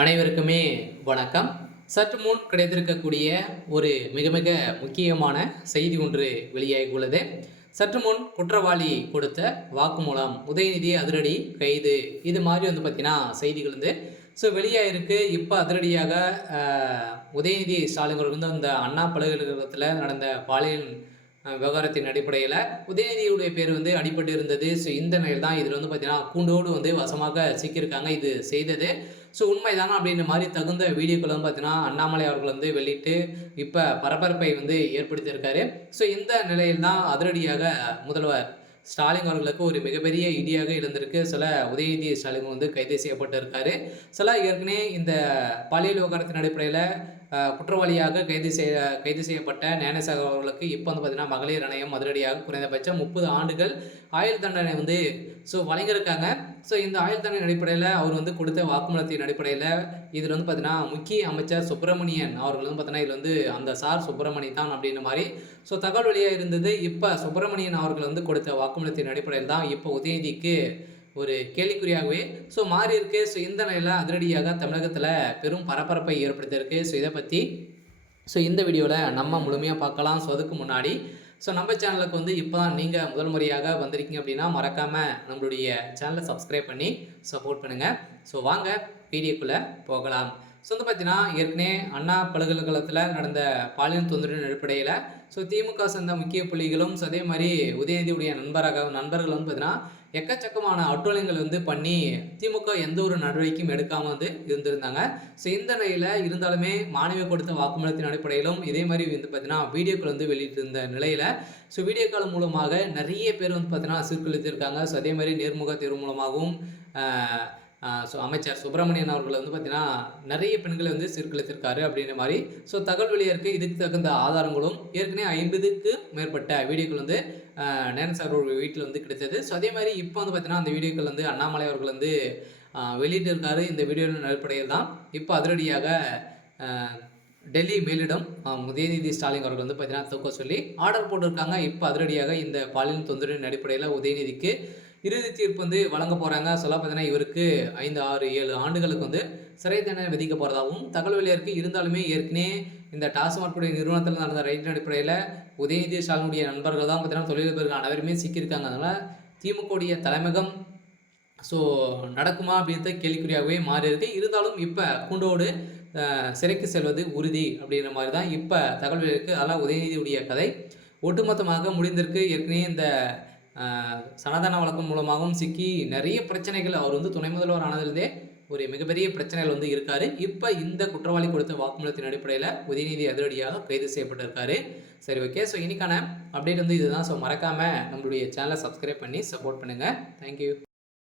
அனைவருக்குமே வணக்கம். சற்று முன் கிடைத்திருக்கக்கூடிய ஒரு மிக மிக முக்கியமான செய்தி ஒன்று வெளியாகியுள்ளது. சற்று முன் குற்றவாளி கொடுத்த வாக்குமூலம், உதயநிதி அதிரடி கைது, இது மாதிரி பார்த்தீங்கன்னா செய்திகள் வெளியாயிருக்கு. இப்போ அதிரடியாக உதயநிதி ஸ்டாலின் அவர்கள் அந்த அண்ணா பல்கலைக்கழகத்தில் நடந்த பாலியல் விவகாரத்தின் அடிப்படையில் உதயநிதியுடைய பேர் அடிபட்டு இருந்தது. இந்த நிலையில் தான் இதில் பார்த்தீங்கன்னா கூண்டோடு வசமாக சிக்கியிருக்காங்க. இது செய்தது உண்மைதானா அப்படின்ற மாதிரி தகுந்த வீடியோக்கள் பார்த்தீங்கன்னா அண்ணாமலை அவர்கள் வெளியிட்டு இப்போ பரபரப்பை ஏற்படுத்தியிருக்காரு. இந்த நிலையில் தான் அதிரடியாக முதல்வர் ஸ்டாலின் அவர்களுக்கு ஒரு மிகப்பெரிய இடியாக இருந்திருக்கு. சில உதயநிதி ஸ்டாலின் கைது செய்யப்பட்டிருக்காரு. சில ஏற்கனவே இந்த பாலியல் விவகாரத்தின் அடிப்படையில் குற்றவாளியாக கைது செய்யப்பட்ட ஞானசாகர் அவர்களுக்கு இப்போ பார்த்தீங்கன்னா மகளிர் ஆணையம் அதிரடியாக குறைந்தபட்சம் 30 ஆண்டுகள் ஆயுள் தண்டனை வழங்கியிருக்காங்க. இந்த ஆயுள் தண்டனை அடிப்படையில் அவர் கொடுத்த வாக்குமூலத்தின் அடிப்படையில் இதில் பார்த்தீங்கன்னா முக்கிய அமைச்சர் சுப்பிரமணியன் அவர்கள் பார்த்தீங்கன்னா இதில் அந்த சார் சுப்பிரமணியன் தான் அப்படின்ற மாதிரி தகவல் வெளியாக இருந்தது. இப்போ சுப்பிரமணியன் அவர்கள் கொடுத்த வாக்குமூலத்தின் அடிப்படையில் தான் இப்போ உதயநிதிக்கு ஒரு கேள்விக்குறியாகவே மாறி இருக்கு. இந்த நிலையில் அதிரடியாக தமிழகத்தில் பெரும் பரபரப்பை ஏற்படுத்தியிருக்கு. இதை பற்றி இந்த வீடியோவில் நம்ம முழுமையாக பார்க்கலாம். அதுக்கு முன்னாடி நம்ம சேனலுக்கு இப்போ தான் நீங்கள் முதல் முறையாக வந்திருக்கீங்க அப்படின்னா மறக்காமல் நம்மளுடைய சேனலை சப்ஸ்கிரைப் பண்ணி சப்போர்ட் பண்ணுங்கள். வாங்க வீடியோக்குள்ளே போகலாம். பார்த்தீங்கன்னா ஏற்கனவே அண்ணா பல்கலைக்கழகத்தில் நடந்த பாலியல் தொந்தரவின் அடிப்படையில் திமுக சேர்ந்த முக்கிய புள்ளிகளும் அதே மாதிரி உதயநிதியுடைய நண்பர்கள் பார்த்தீங்கன்னா எக்கச்சக்கமான அட்டூழியங்கள் பண்ணி திமுக எந்த ஒரு நடவடிக்கையும் எடுக்காமல் இருந்திருந்தாங்க. இந்த நிலையில் இருந்தாலுமே மாணவி கொடுத்த வாக்குமூலத்தின் அடிப்படையிலும் இதே மாதிரி பார்த்தீங்கன்னா வீடியோக்கள் வெளியிட்டிருந்த நிலையில் வீடியோக்கள் மூலமாக நிறைய பேர் பார்த்தீங்கன்னா சீர்குலைத்திருக்காங்க. அதே மாதிரி நேர்முக தேர்வு மூலமாகவும் அமைச்சர் சுப்பிரமணியன் அவர்கள் பார்த்தீங்கன்னா நிறைய பெண்களை சீர்குலைத்திருக்காரு அப்படின்ற மாதிரி தகவல் வெளியாக இருக்குது. இதுக்கு தகுந்த ஆதாரங்களும் ஏற்கனவே 50க்கு மேற்பட்ட வீடியோக்கள் நேரன் அவர்கள் வீட்டில் கிடைத்தது. அதே மாதிரி இப்போ பார்த்தீங்கன்னா அந்த வீடியோக்கள் அண்ணாமலை அவர்கள் வெளியிட்டிருக்காரு. இந்த வீடியோவின் அடிப்படையில் தான் இப்போ அதிரடியாக டெல்லி மேலிடம் உதயநிதி ஸ்டாலின் அவர்கள் பார்த்தீங்கன்னா தூக்க சொல்லி ஆர்டர் போட்டிருக்காங்க. இப்போ அதிரடியாக இந்த பாலியல் தொந்தரவின் அடிப்படையில் உதயநிதிக்கு இறுதி தீர்ப்பு வழங்க போகிறாங்க. பார்த்தீங்கன்னா இவருக்கு 5, 6, 7 ஆண்டுகளுக்கு சிறை தண்டனை விதிக்க போகிறதாகவும் தகவல் வெளியாக இருக்குது. இருந்தாலுமே ஏற்கனவே இந்த டாஸ்மாக் நிறுவனத்தில் நடந்த ரைட்டின் அடிப்படையில் உதயநிதி ஸ்டாலினுடைய நண்பர்கள் தான் பார்த்தீங்கன்னா தொழிலதிபர்கள் அனைவருமே சிக்கியிருக்காங்க. அதனால் திமுகவுடைய தலைமையகம் நடக்குமா அப்படின்ற கேள்விக்குறியாகவே மாறி இருக்கு. இருந்தாலும் இப்போ கூண்டோடு சிறைக்கு செல்வது உறுதி அப்படிங்கிற மாதிரி தான் இப்போ தகவல் இருக்குது. அதெல்லாம் உதயநிதியுடைய கதை ஒட்டுமொத்தமாக முடிந்திருக்கு. ஏற்கனவே இந்த சனாதன வழக்கம் மூலமாகவும் சிக்கி நிறைய பிரச்சனைகள் அவர் துணை முதல்வர் ஆனதிலே ஒரு மிகப்பெரிய பிரச்சனைகள் இருக்கார். இப்போ இந்த குற்றவாளி கொடுத்த வாக்குமூலத்தின் அடிப்படையில் உதயநிதி அதிரடியாக கைது செய்யப்பட்டிருக்காரு. சரி, ஓகே. இன்னைக்கான அப்டேட் இதுதான். மறக்காமல் நம்மளுடைய சேனலை சப்ஸ்கிரைப் பண்ணி சப்போர்ட் பண்ணுங்கள். தேங்க்யூ.